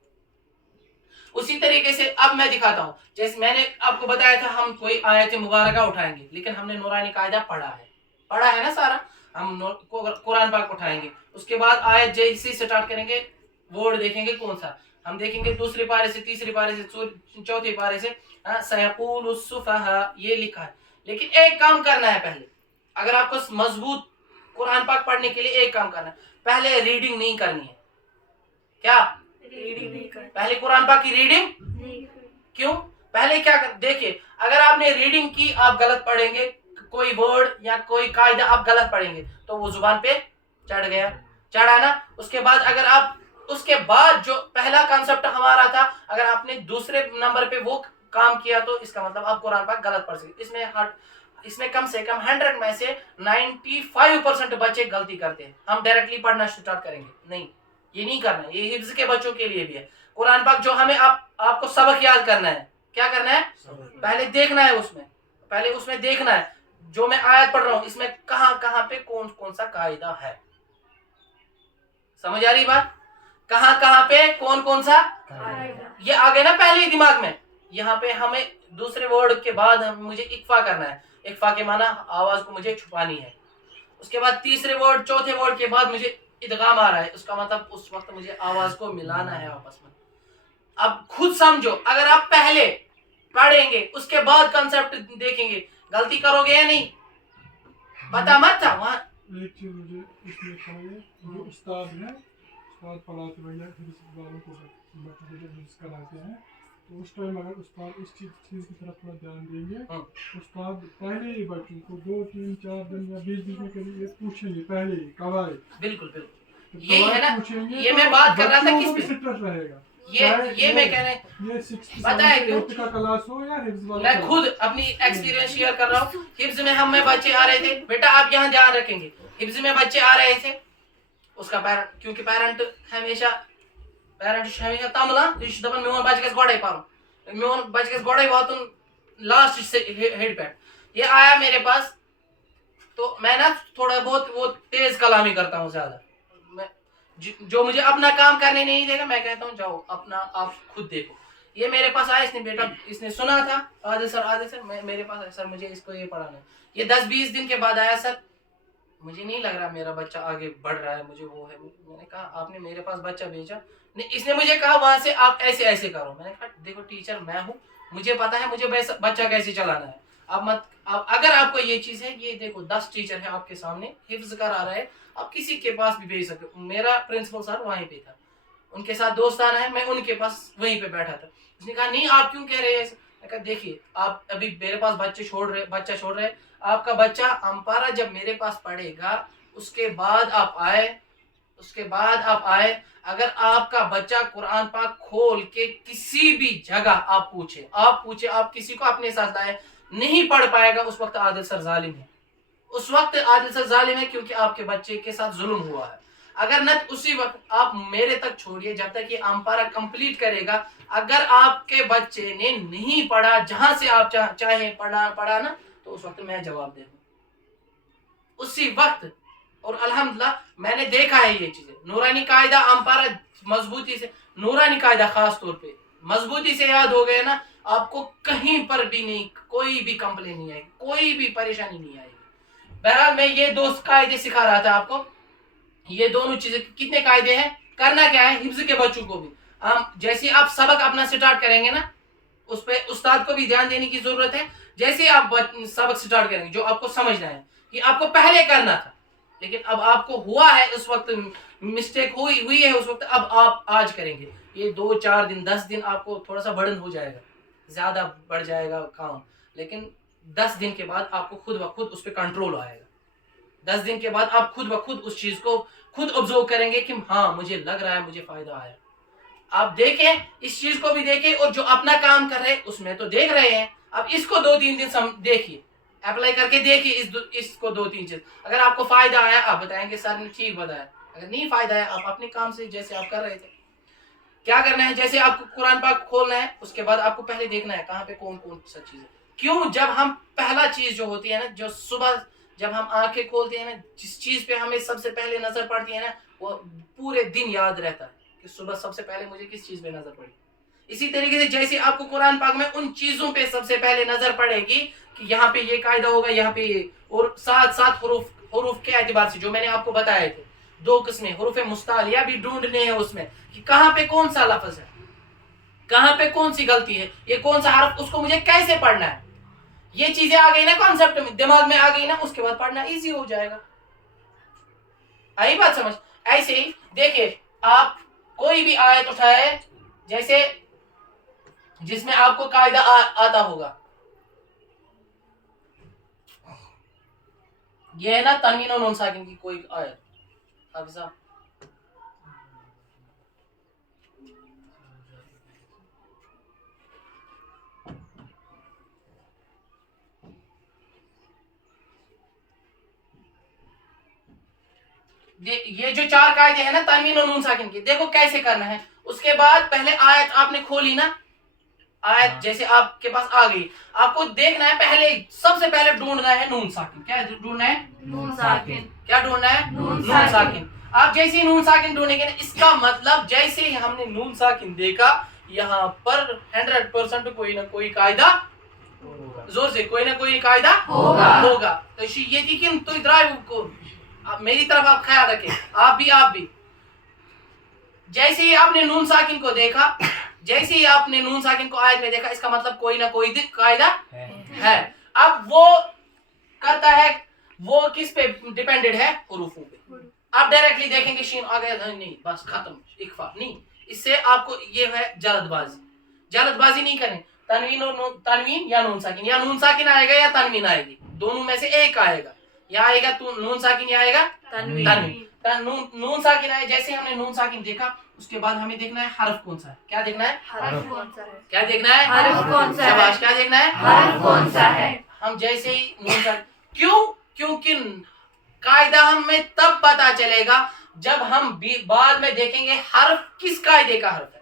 उसी तरीके से अब मैं दिखाता हूँ, जैसे मैंने आपको बताया था, हम कोई आयत मुबारका उठाएंगे, लेकिन हमने नूरानी कायदा पढ़ा है ना सारा, हम कुरान पाक उठाएंगे, उसके बाद आयत जैसे स्टार्ट करेंगे, वर्ड देखेंगे कौन सा, हम देखेंगे दूसरे पारे से, तीसरे पारे से, चौथे पारे से, सयक़ूलुस सुफ़हा ये लिखा है। लेकिन एक काम करना है पहले, अगर आपको मजबूत قرآن پاک پڑھنے کے لیے ایک کام کرنا ہے, پہلے ریڈنگ نہیں کرنی ہے. کیا پہلے قرآن پاک کی ریڈنگ کیوں؟ پہلے کیا دیکھیے, اگر آپ نے ریڈنگ کی آپ غلط پڑھیں گے, کوئی ورڈ یا کوئی قاعدہ آپ غلط پڑھیں گے تو وہ زبان پہ چڑھا نا. اس کے بعد اگر آپ اس کے بعد جو پہلا کانسیپٹ ہمارا تھا اگر آپ نے دوسرے نمبر پہ وہ کام کیا تو اس کا مطلب آپ قرآن پاک غلط پڑھ سکتے. اس میں کم سے کم 100 میں سے 95% بچے غلطی کرتے ہیں. ہم ڈائریکٹلی پڑھنا سٹارٹ کریں گے, نہیں, یہ نہیں کرنا ہے. یہ حفظ کے بچوں کے لیے بھی ہے. قرآن پاک جو ہمیں آپ کو سبق یاد کرنا ہے, کیا کرنا ہے, پہلے دیکھنا ہے, پہلے اس میں دیکھنا ہے جو میں آیت پڑھ رہا ہوں اس میں کہاں پہ کون سا قاعدہ ہے. سمجھ آ رہی بات؟ کہاں پہ کون سا یہ آ گیا نا پہلے دماغ میں. یہاں پہ ہمیں دوسرے ورڈ کے بعد مجھے اکفا کرنا ہے. اکفا کے معنی آواز کو مجھے چھپانی ہے. اس کے بعد تیسرے ورڈ چوتھے ورڈ کے بعد مجھے ادغام آ رہا ہے, اس کا مطلب اس وقت مجھے آواز کو ملانا ہے آپس میں. اب خود سمجھو, اگر آپ پہلے پڑھیں گے اس کے بعد کنسپٹ دیکھیں گے غلطی کرو گے یا نہیں؟ پتا مت تھا وہاں. ایک چیز مجھے اس میں سمجھے, جو استاد ہیں, استاد پڑھاتے ہوئے حفظ والوں کو بچوں کو حفظ کراتے ہیں تو اس ٹائم اگر استاد اس چیز کی طرف تھوڑا دھیان دیں گے, استاد پہلے ہی بچوں کو 2 3 4 دن یا 20 دن میں کبھی یہ پوچھیں گے پہلے ہی قواعد. بالکل یہ ہے نا, یہ میں بات کر رہا تھا کس پہ, سٹرس رہے گا. یہ میں کہنے یہ 6 پتہ ہے کیوں کا کلاس ہو یا حفظ والا, میں خود اپنی ایکسپیرینس شیئر کر رہا ہوں. حفظ میں ہم میں بچے آ رہے تھے, بیٹا آپ یہاں دھیان رکھیں گے, حفظ میں بچے آ رہے تھے, اس کا پیرنٹ, کیونکہ پیرنٹ ہمیشہ تملا دپان میون بچہ گژھِ گۄڈے پرُن, میون بچہ گژھِ گۄڈے واتُن لاسٹ سے ہیڈ پہ. یہ آیا میرے پاس تو میں نا تھوڑا بہت وہ تیز کلامی کرتا ہوں زیادہ. جو مجھے اپنا کام کرنے نہیں دے گا میں کہتا ہوں جاؤ اپنا آپ خود دیکھو. یہ میرے پاس آیا, اس نے بیٹا اس نے سنا تھا عادل سر میرے پاس آیا, سر مجھے اس کو یہ پڑھانا ہے. یہ 10-20 دن کے بعد آیا, سر مجھے نہیں لگ رہا میرا بچہ آگے بڑھ رہا ہے, مجھے وہ ہے. میں نے کہا آپ نے میرے پاس بچہ بھیجا, اس نے مجھے کہا وہاں سے آپ ایسے کرو. میں نے کہا دیکھو ٹیچر میں ہوں, مجھے پتا ہے مجھے بچہ کیسے چلانا ہے. اگر آپ کو یہ چیز ہے, یہ دیکھو 10 ٹیچر ہیں آپ کے سامنے حفظ کرا رہے, آپ کسی کے پاس بھی بھیج سکتے. میرا پرنسپل سر وہیں پہ تھا, ان کے ساتھ دوستانہ ہے, میں ان کے پاس وہیں پہ بیٹھا تھا. اس نے کہا نہیں آپ کیوں کہہ رہے ہیں ایسے. میں کہا دیکھیے آپ ابھی میرے پاس بچہ چھوڑ رہے, آپ کا بچہ امپارہ جب میرے پاس پڑھے گا اس کے بعد آپ آئے, اگر آپ کا بچہ قرآن پاک کھول کے کسی بھی جگہ آپ پوچھے آپ کسی کو اپنے ساتھ لائے, نہیں پڑھ پائے گا, اس وقت عادل سر ظالم ہے. اس وقت عادل سر ظالم ہے کیونکہ آپ کے بچے کے ساتھ ظلم ہوا ہے. اگر نہ اسی وقت آپ میرے تک چھوڑیے جب تک یہ امپارہ کمپلیٹ کرے گا. اگر آپ کے بچے نے نہیں پڑھا جہاں سے آپ چاہیں پڑھا نا, تو اس وقت میں جواب دے دوں اسی وقت. اور الحمدللہ میں نے دیکھا ہے یہ چیزیں. نورانی قاعدہ امپارہ مضبوطی سے, نورانی قاعدہ خاص طور پہ مضبوطی سے یاد ہو گئے نا, آپ کو کہیں پر بھی نہیں کوئی بھی کمپلین نہیں آئے گی, کوئی بھی پریشانی نہیں آئے گی. بہرحال میں یہ 2 قاعدے سکھا رہا تھا آپ کو. یہ دونوں چیزیں کتنے قاعدے ہیں, کرنا کیا ہے حفظ کے بچوں کو بھی. جیسے آپ سبق اپنا سٹارٹ کریں گے نا, اس پہ استاد کو بھی دھیان دینے کی ضرورت ہے. جیسے آپ سبق سٹارٹ کریں گے جو آپ کو سمجھنا ہے, کہ آپ کو پہلے کرنا تھا لیکن اب آپ کو ہوا ہے, اس وقت مسٹیک ہوئی ہے اس وقت, اب آپ آج کریں گے. یہ 2 4 دن 10 دن آپ کو تھوڑا سا برڈن ہو جائے گا, زیادہ بڑھ جائے گا کام, لیکن 10 دن کے بعد آپ کو خود بخود اس پہ کنٹرول آئے گا. 10 دن کے بعد آپ خود بخود اس چیز کو خود آبزرو کریں گے کہ ہاں مجھے لگ رہا ہے مجھے فائدہ آیا. آپ دیکھیں اس چیز کو بھی دیکھیں, اور جو اپنا کام کر رہے ہیں اس میں تو دیکھ رہے ہیں, اب اس کو 2 3 دن دیکھیے, اپلائی کر کے دیکھیے اس کو 2 3 چیز. اگر آپ کو فائدہ آیا آپ بتائیں گے سر نے ٹھیک بتایا, اگر نہیں فائدہ آیا آپ اپنے کام سے جیسے آپ کر رہے تھے کیا کرنا ہے. جیسے آپ کو قرآن پاک کھولنا ہے, اس کے بعد آپ کو پہلے دیکھنا ہے کہاں پہ کون سا چیز ہے. کیوں, جب ہم پہلا چیز جو ہوتی ہے نا, جو صبح جب ہم آنکھیں کھولتے ہیں نا, جس چیز پہ ہمیں سب سے پہلے نظر پڑتی ہے نا, وہ پورے دن یاد رہتا ہے کہ صبح سب سے پہلے مجھے کس چیز پہ نظر پڑی. اسی طریقے سے جیسے آپ کو قرآن پاک میں ان چیزوں پہ سب سے پہلے نظر پڑے گی کہ یہاں پہ یہ قاعدہ ہوگا, یہاں پہ یہ, اور ساتھ حروف کے اعتبار سے جو میں نے آپ کو بتائے تھے 2 قسمیں, حروف مستعلیہ بھی ڈھونڈنے ہیں اس میں کہ کہاں پہ کون سا لفظ ہے, کہاں پہ کون سی غلطی ہے, یہ کون سا حرف, اس کو مجھے کیسے پڑھنا ہے. یہ چیزیں آ گئی نا کانسیپٹ میں, دماغ میں آ گئی نا, اس کے بعد پڑھنا ایزی ہو جائے گا. आई बात समझ? ऐसे ही देखिए, आप कोई भी आयत उठाए जैसे जिसमें आपको कायदा आता होगा, ये है ना तनवीन और नून साकिन की कोई आयत, हाफिज साहब ये जो 4 कायदे हैं ना तनवीन और नून साकिन की, देखो कैसे करना है। उसके बाद पहले आयत आपने खोली ना, आयत जैसे आपके पास आ गई, आपको देखना है पहले, सबसे पहले ढूंढना है नून साकिन। क्या ढूंढना है? नून साकिन। क्या ढूंढना है? नून साकिन। आप जैसे ही नून साकिन ढूंढेंगे ना, इसका मतलब जैसे ही हमने नून साकिन देखा, यहाँ पर 100% कोई ना कोई कायदा, जोर से कोई ना कोई कायदा होगा। तो ये यकीन तो इधर को आप मेरी तरफ आप ख्याल रखें, आप भी जैसे ही आपने नून साकिन को देखा, जैसे ही आपने नून साकिन को आयत में देखा, इसका मतलब कोई ना कोई कायदा है। अब वो करता है, वो किस पे डिपेंडेड है? हुरूफों पे। आप डायरेक्टली देखेंगे शीन आ गया, नहीं बस खत्म, इख्फा नहीं, इससे आपको ये है जल्दबाजी नहीं करें। तनवीन या नून साकिन, या नून साकिन आएगा या तनवीन आएगी, दोनों में से एक आएगा, या आएगा नून साकिन या आएगा तनवीन। नून साकिन आए, जैसे हमने नून साकिन देखा, उसके बाद हमें देखना है हर्फ कौन सा है। क्या देखना है? हर्फ कौन सा है? क्या देखना है? हर्फ कौन सा है? शाबाश, क्या देखना है? हर्फ कौन सा है? हम जैसे ही नून साकिन, क्योंकि कायदा हमें तब पता चलेगा जब हम बाद में देखेंगे हर्फ किस कायदे का हर्फ है।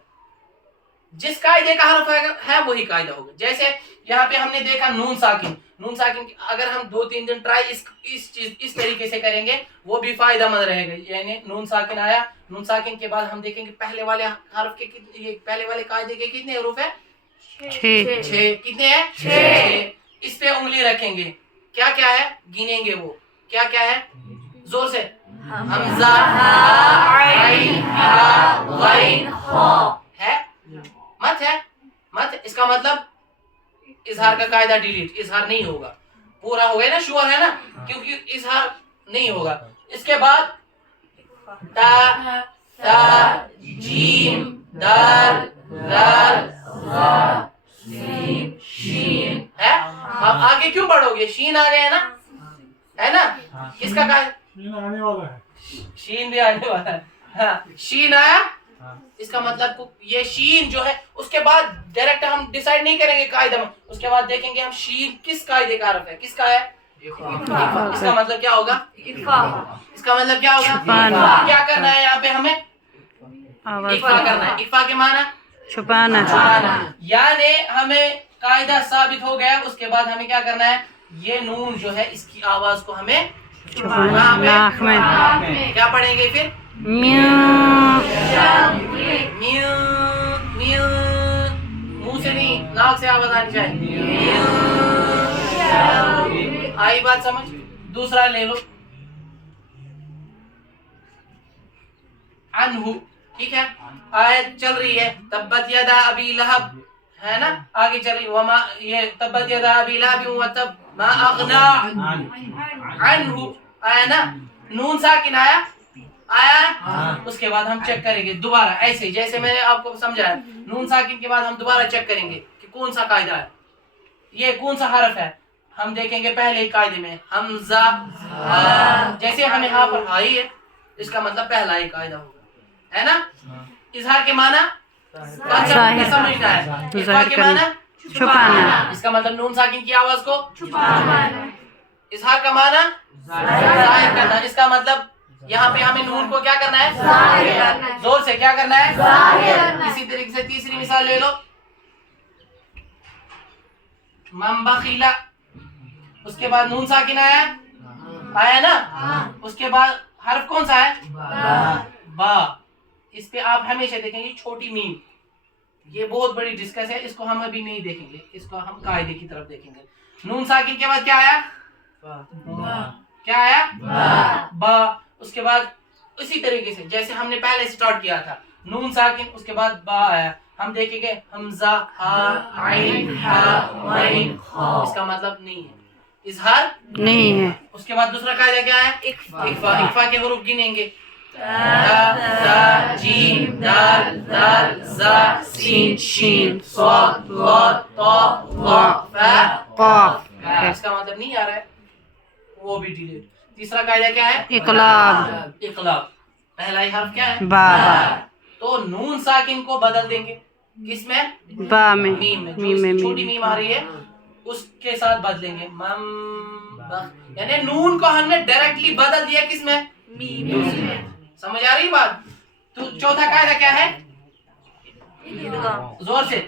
जिस कायदे का हर्फ है वही कायदा होगा। जैसे यहाँ पे हमने देखा नून साकिन, अगर हम 2-3 दिन ट्राई इस तरीके से करेंगे, वो भी फायदेमंद रहेगा। यानी नून साकिन आया, नून साकिन के बाद हम देखेंगे पहले वाले हर्फ के पहले वाले कायदे के कितने हरूफ है? 6। कितने हैं? 6। इस पे उंगली रखेंगे, क्या क्या है गिनेंगे, वो क्या क्या है? जोर से, हमजा, हा, आइन, हा, गैन, खा है, मत है, मत। इसका मतलब इजहार का कायदा डिलीट, इजहार नहीं होगा, पूरा हो गया ना, श्योर है ना, क्योंकि इजहार नहीं होगा। इसके बाद ता, सा, जीम, दाल, दाल, रा, सीन, शीन है। अब आगे क्यों बढ़ोगे? शीन आ गए है ना? किसका कायदा? शीन आने वाला है, शीन भी आने वाला है। हाँ, शीन आया, इसका मतलब ये शीन जो है, उसके बाद डायरेक्ट हम डिसाइड नहीं करेंगे कायदा में, उसके बाद देखेंगे हम शीन किस कायदे का हर्फ है, किसका है? इसका मतलब क्या होगा? इसका मतलब क्या होगा? क्या करना है यहाँ पे हमें? इक्फा करना है। इक्फा के माना छुपाना। यानी हमें कायदा साबित हो गया, उसके बाद हमें क्या करना है? ये नून जो है, इसकी आवाज को हमें नाक में। क्या पढ़ेंगे फिर? म्याऊ। मुंह से नहीं, नाक से आवाज आनी चाहिए। आई बात समझ? दूसरा ले लो, अनहु, ठीक है, आयत चल रही है, तब्बत यदा अबी लहब, है ना, आगे चल रही, वमा, ये तब्बत यदा अबी लहब व तब मा अगना अनहु आया ना, नून साकिन आया, उसके बाद हम चेक करेंगे दोबारा, ऐसे जैसे मैंने आपको समझाया, नून साकिन के बाद हम दोबारा चेक करेंगे कि कौन सा कायदा है, ये कौन सा हरफ है। हम देखेंगे पहले कायदे में हमजा, जैसे हमें यहाँ पर आई है, इसका मतलब पहला ही कायदा होगा, है ना। इजहार के माना समझना है, इजहार के माना छुपाना। इसका मतलब नून साकिन की आवाज को छुपाना। इजहार का माना जाहिर करना, इसका मतलब यहाँ पे हमें नून को क्या करना है? जोर से क्या करना है? इसी तरीके से तीसरी मिसाल ले लो, मन बखीला, उसके बाद नून साकिन आया ना, उसके बाद हर्फ कौन सा है? बा। इस पे आप हमेशा देखेंगे छोटी मीम, ये बहुत बड़ी डिस्कस है, इसको हम अभी नहीं देखेंगे, इसको हम कायदे की तरफ देखेंगे। नून साकिन के बाद क्या आया? क्या आया? बा। उसके बाद उसी तरीके से जैसे हमने पहले स्टार्ट किया था, नून साकिन, उसके बाद बा आया, हम देखेंगे हमजा, हा, आइन, हा, गैन, खा, इसका मतलब नहीं है, इजहार नहीं है। उसके बाद दूसरा कायदा क्या है? इक्फा। इक्फा के हरूफ गिनेंगे, जीम दाल दाल जा सीन शीन स्वाद वाद ता वा फा क़ाफ है। इसका मतलब नहीं आ रहा है, वो भी डिलीट। तीसरा कायदा क्या है? इक़लाब इक़लाब। पहला ही हर्फ क्या है? बा तो नून साकिन को बदल देंगे किसमें? बा में मीम में। जो मीम में छोटी मीम आ रही है उसके साथ बदलेंगे, मम यानी नून को हमने डायरेक्टली बदल दिया किसमें? मीम में। समझ आ रही बात? तो चौथा कायदा क्या है? जोर से।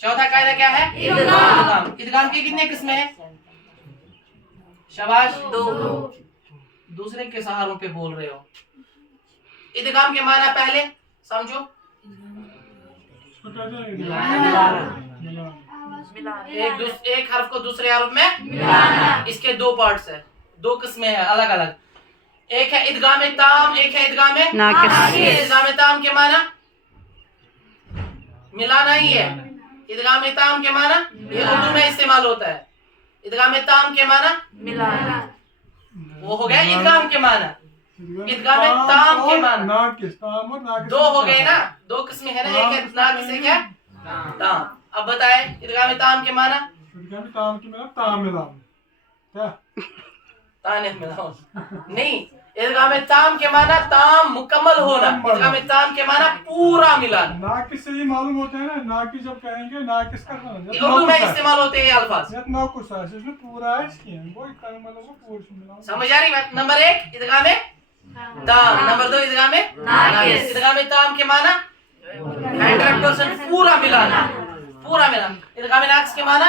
चौथा कायदा क्या है? इदगाम। इदगाम के कितने किस्में हैं? शाबाश, दो। दूसरे के सहारों पे बोल रहे हो। इदगाम के माना पहले समझो। इसको कहते हैं मिलान। एक हर्फ को दूसरे हर्फ में मिलाना। इसके दो पार्ट्स है, दो किस्में हैं अलग अलग। एक है इदगाम ताम, एक है इदगाम नाकिस। इदगाम ताम के माना मिलाना ही है। इदगाम ताम के माना ये उर्दू में इस्तेमाल होता है। इदगाम ताम के माना मिलाना, वो हो गया इदगाम के माना। इदगाम ताम के माना नाकिस, ताम और नाकिस दो हो गए ना, दो किस्में है ना, एक है नाकिस एक है ताम। अब बताए इदगाम ताम के माना? इदगाम ताम की मतलब ताम मिलान। क्या? ताने मिलाओ नहीं, इदगाम ताम के माना ताम मुकम्मल होना। इदगाम ताम के माना पूरा मिलाना। नाकिस से ही मालूम होता है ना, नाकिस जब कहेंगे नाकिस का ये उर्दू में इस्तेमाल होते हैं ये अल्फाज। नौकुस है, इसमें पूरा है इसकी है, वो मतलब वो पूरा मिलान। समझ आ रही बात? नंबर 1 इदगाम ताम, नंबर 2 इदगाम नाकिस। इदगाम ताम के माना 100% पूरा मिलाना, पूरा मिलाना। इदगाम नाकिस के माना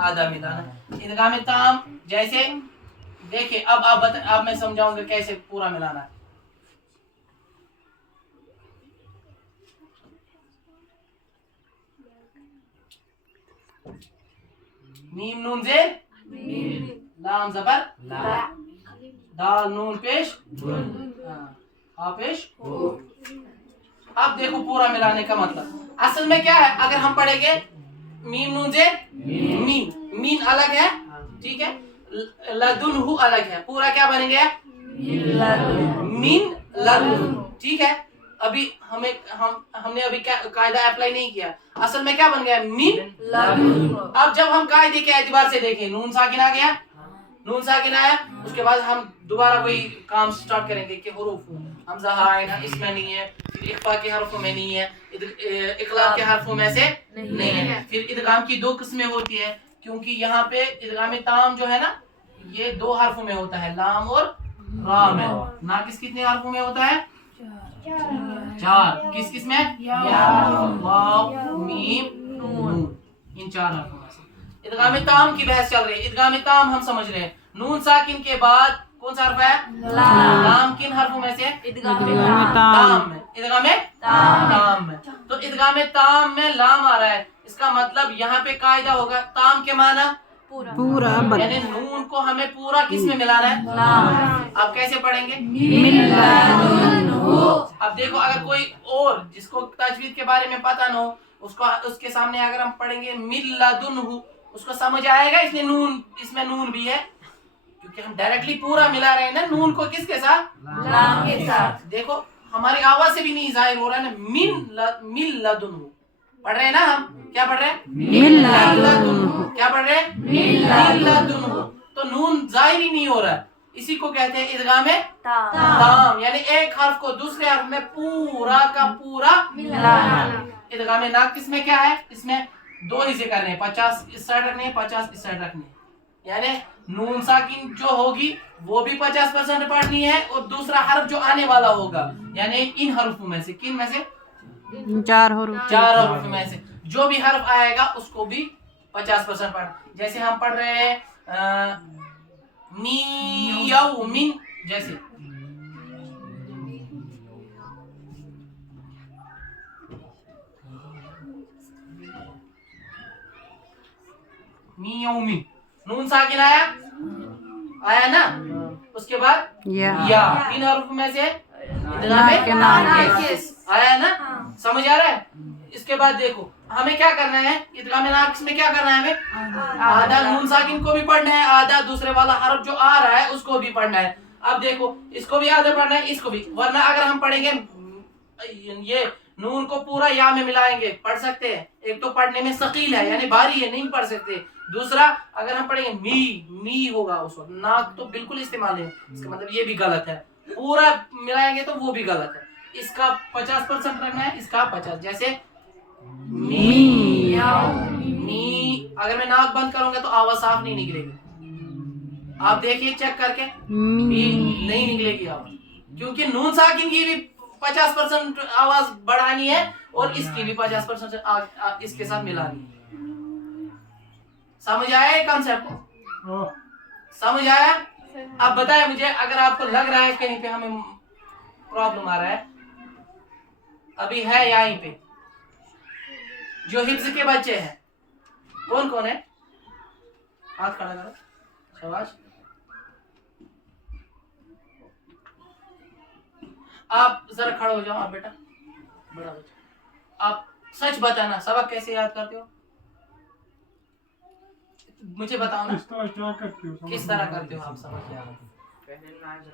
आधा मिलाना। इदगाम ताम जैसे देखिए, अब मैं समझाऊंगा कैसे पूरा मिलाना है। मीम नून जेर लाम जबर दाल नून पेश हा पेश। अब देखो पूरा मिलाने का मतलब असल में क्या है। अगर हम पढ़ेंगे मीम नून जेर मीन, मीन अलग है, ठीक है, लदुनहु अलग है, पूरा क्या बनेंगे? मिन लदुन, ठीक है। अभी हमने अभी क्या कायदा अप्लाई नहीं किया। असल में क्या बन गया? मिन लदुन। अब जब हम कायदे के एतबार से देखें, नून साकिन आ गया, नून साकिन आया, उसके बाद हम दोबारा वही काम स्टार्ट करेंगे कि हुरूफ हमजा आइन इसमें नहीं है, फिर इख्फा के हरफों में नहीं है, इक़लाब के हरफों में से नहीं है। फिर इदगाम की दो किस्में होती है, क्योंकि यहाँ पे इदगाम ताम जो है ना ये दो हरफों में होता है, लाम और रा में। नाकिस कितने हरफों में होता है? 4। किस किस में? या वाव मीम नून, इन 4 हरफों में से। इदगाम ताम की बहस चल रही है। इदगाम ताम हम समझ रहे हैं, नून साकिन के बाद कौन सा हरफ है? लाम। किन हरफों में से? ताम में। इदगाम ताम में। तो इदगाम ताम में लाम आ रहा है, इसका मतलब यहाँ पे कायदा होगा ताम के माना पूरा यानी नून को हमें पूरा किस में मिलाना है? अब कैसे पढ़ेंगे? अब देखो, अगर कोई और जिसको तजवीद के बारे में पता न हो, उसके सामने अगर हम पढ़ेंगे मिल्लादुनहु, उसको समझ आएगा इसमें नून भी है, क्योंकि हम डायरेक्टली पूरा मिला रहे हैं ना नून को किसके साथ? लाम के साथ। देखो हमारी आवाज से भी नहीं जाहिर हो रहा है ना, मिल्लादुनहु पढ़ रहे हैं ना हम, क्या पढ़ रहे हैं? मिल्लादुनहु। क्या पढ़ रहे हैं? मिल्लादुनहु। तो नून जाहिर ही नहीं हो रहा है, इसी को कहते हैं इदगाम ताम, यानी एक हर्फ को दूसरे हर्फ में पूरा का पूरा मिलाना। इदगाम नाकिस में क्या है? इसमें 2 हिस्से करने हैं, 50 इस साइड रखने हैं, 50 इस साइड रखने हैं। यानी नून साकिन जो होगी वो भी 50% पढ़नी है, और दूसरा हर्फ जो आने वाला होगा यानी इन हर्फों में से, किन में से? 4 हरूफ 4 हर्फ में से जो भी हर्फ आएगा उसको भी 50% पढ़। जैसे हम पढ़ रहे हैं मियौमिन, जैसे मियौमिन, नून साकिन आया ना, उसके बाद या किन हर्फ में से? इदगाम नाकिस आया ना, समझ आ रहा है? اس کے بعد دیکھو ہمیں کیا کرنا ہے ادغام ناقص میں کیا کرنا ہے ہمیں آدھا نون ساکن کو بھی پڑھنا ہے آدھا دوسرے والا حرف جو آ رہا ہے اس کو بھی پڑھنا ہے اب دیکھو اس کو بھی آدھا پڑھنا ہے اس کو بھی ورنہ اگر ہم پڑھیں گے یہ نون کو پورا یا میں ملائیں گے پڑھ سکتے ہیں ایک تو پڑھنے میں ثقیل ہے یعنی بھاری ہے نہیں پڑھ سکتے دوسرا اگر ہم پڑھیں گے می ہوگا اس وقت ناک تو بالکل استعمال نہیں اس کا مطلب یہ بھی غلط ہے پورا ملائیں گے تو وہ بھی غلط ہے اس کا 50% رکھنا ہے اس کا 50 جیسے می اگر میں ناک بند کروں گا تو آواز صاف نہیں نکلے گی آپ دیکھیے چیک کر کے نہیں نکلے گی آواز کیونکہ نون ساکن کی بھی 50% آواز بڑھانی ہے اور اس کی بھی 50% اس کے ساتھ ملانی ہے سمجھ آیا یہ کانسیپٹ سمجھ آیا اب بتائیں مجھے اگر آپ کو لگ رہا ہے کہیں پہ ہمیں پرابلم آ رہا ہے ابھی ہے یہیں پہ جو حفظ کے بچے ہیں کون کون ہے ہاتھ کھڑا کرو شاباش آپ ذرا کھڑا ہو جاؤ آپ بیٹا بڑا بچہ آپ سچ بتانا سبق کیسے یاد کرتے ہو مجھے بتاؤ نا کس طرح کیا کرتے ہو کس طرح کرتے ہو آپ سبق یاد